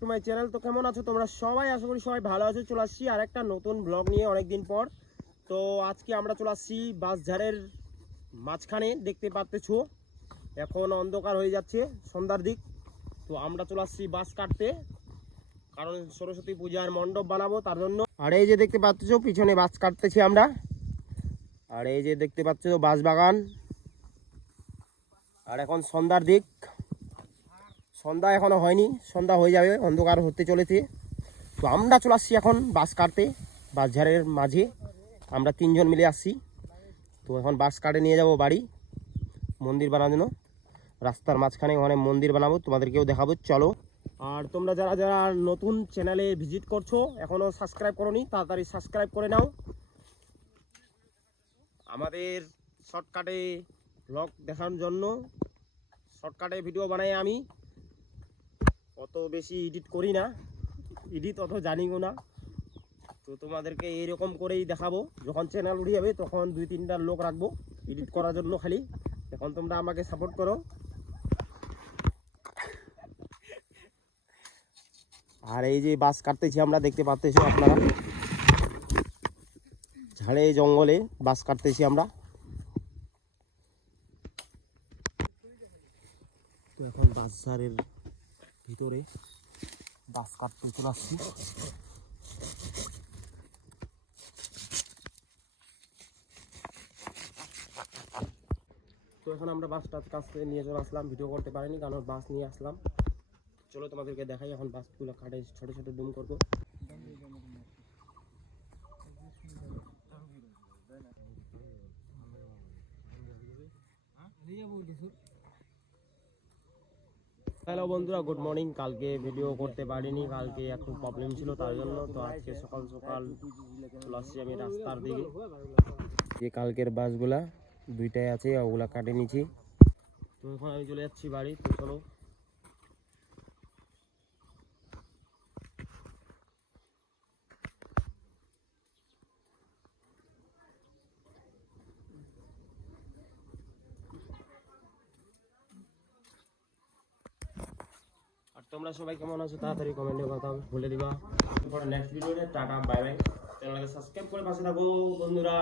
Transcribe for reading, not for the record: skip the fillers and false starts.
তোমার চ্যানেল তো কেমন আছো তোমরা সবাই? আশা করি সবাই ভালো আছো। চলে আসছি আর একটা নতুন ব্লগ নিয়ে অনেকদিন পর। তো আজকে আমরা চলে আসছি বাঁশঝাড়ের মাঝখানে, দেখতে পাচ্ছ এখন অন্ধকার হয়ে যাচ্ছে, সন্ধ্যার দিক। তো আমরা চলে আসছি বাঁশ কাটতে, কারণ সরস্বতী পূজার মণ্ডপ বানাবো তার জন্য। আর এই যে দেখতে পাচ্ছ পিছনে বাঁশ কাটতেছি আমরা, আর এই যে দেখতে পাচ্ছ বাঁশ বাগান। আর এখন সন্ধ্যার দিক, সন্ধ্যা এখনো হয়নি, সন্ধ্যা হয়ে যাবে, অন্ধকার হতে চলেছে। তো আমরা চলে আসছি এখন বাঁশ কাটতে বাঁশঝাড়ের মাঝে। আমরা তিনজন মিলে আসছি। তো এখন বাঁশ কাটে নিয়ে যাব বাড়ি, মন্দির বানানোর জন্য। রাস্তার মাঝখানে ওখানে মন্দির বানাবো, তোমাদেরকেও দেখাবো, চলো। আর তোমরা যারা যারা নতুন চ্যানেলে ভিজিট করছো, এখনও সাবস্ক্রাইব করোনি, তাড়াতাড়ি সাবস্ক্রাইব করে নাও। আমাদের শর্টকাটে ব্লগ দেখানোর জন্য শর্টকাটে ভিডিও বানাই আমি, অত বেশি এডিট করি না, এডিট অত জানিও না। তো তোমাদেরকে এইরকম করেই দেখাবো। যখন চ্যানেল উঠে যাবে তখন 2-3টা লোক রাখবো এডিট করার জন্য খালি। এখন তোমরা আমাকে সাপোর্ট করো। আর এই যে বাঁশ কাটতেছি আমরা, দেখতে পাচ্তেছো আপনারা, ঝাড়ে জঙ্গলে বাঁশ কাটতেছি আমরা। তো এখন বাঁশঝাড়ের ভিতরে বাঁশ কাটতে চলে আসছি। তো এখন আমরা বাসটার কাছে নিয়ে চলে আসলাম, ভিডিও করতে পারিনি কারণ বাস নিয়ে আসলাম। চলো তোমাদেরকে দেখাই এখন বাসগুলো কাটে, ছোটো ছোটো ডুম করবো। হ্যালো বন্ধুরা, গুড মর্নিং। কালকে ভিডিও করতে পারিনি, কালকে একটু প্রবলেম ছিল তার জন্য। তো আজকে সকাল সকাল চলে আসছি আমি রাস্তার দিকে। যে কালকের বাসগুলা দুইটাই আছে, ওগুলা কাটে নিয়েছি। তো এখন আমি চলে যাচ্ছি বাড়ি। তো চলো। আর তোমরা সবাই কেমন আছো তাড়াতাড়ি কমেন্টে কথা বলে দিবা। নেক্সট ভিডিওতে টাটা, বাই বাই। চ্যানেলকে সাবস্ক্রাইব করে পাশে থাকো বন্ধুরা।